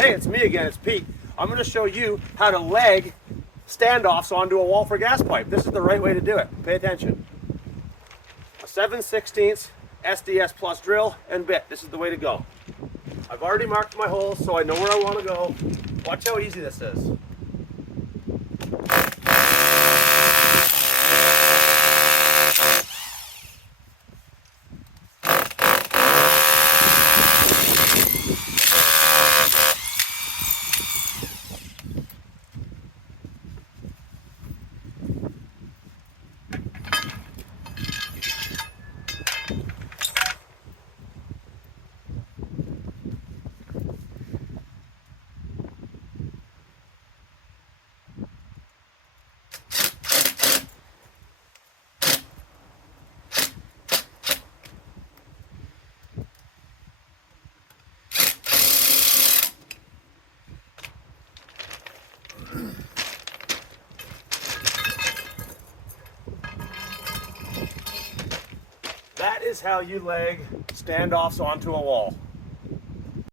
Hey, it's me again, it's Pete. I'm going to show you how to leg standoffs onto a wall for gas pipe. This is the right way to do it. Pay attention. A 7/16 SDS plus drill and bit. This is the way to go. I've already marked my holes so I know where I want to go. Watch how easy this is. That is how you leg standoffs onto a wall.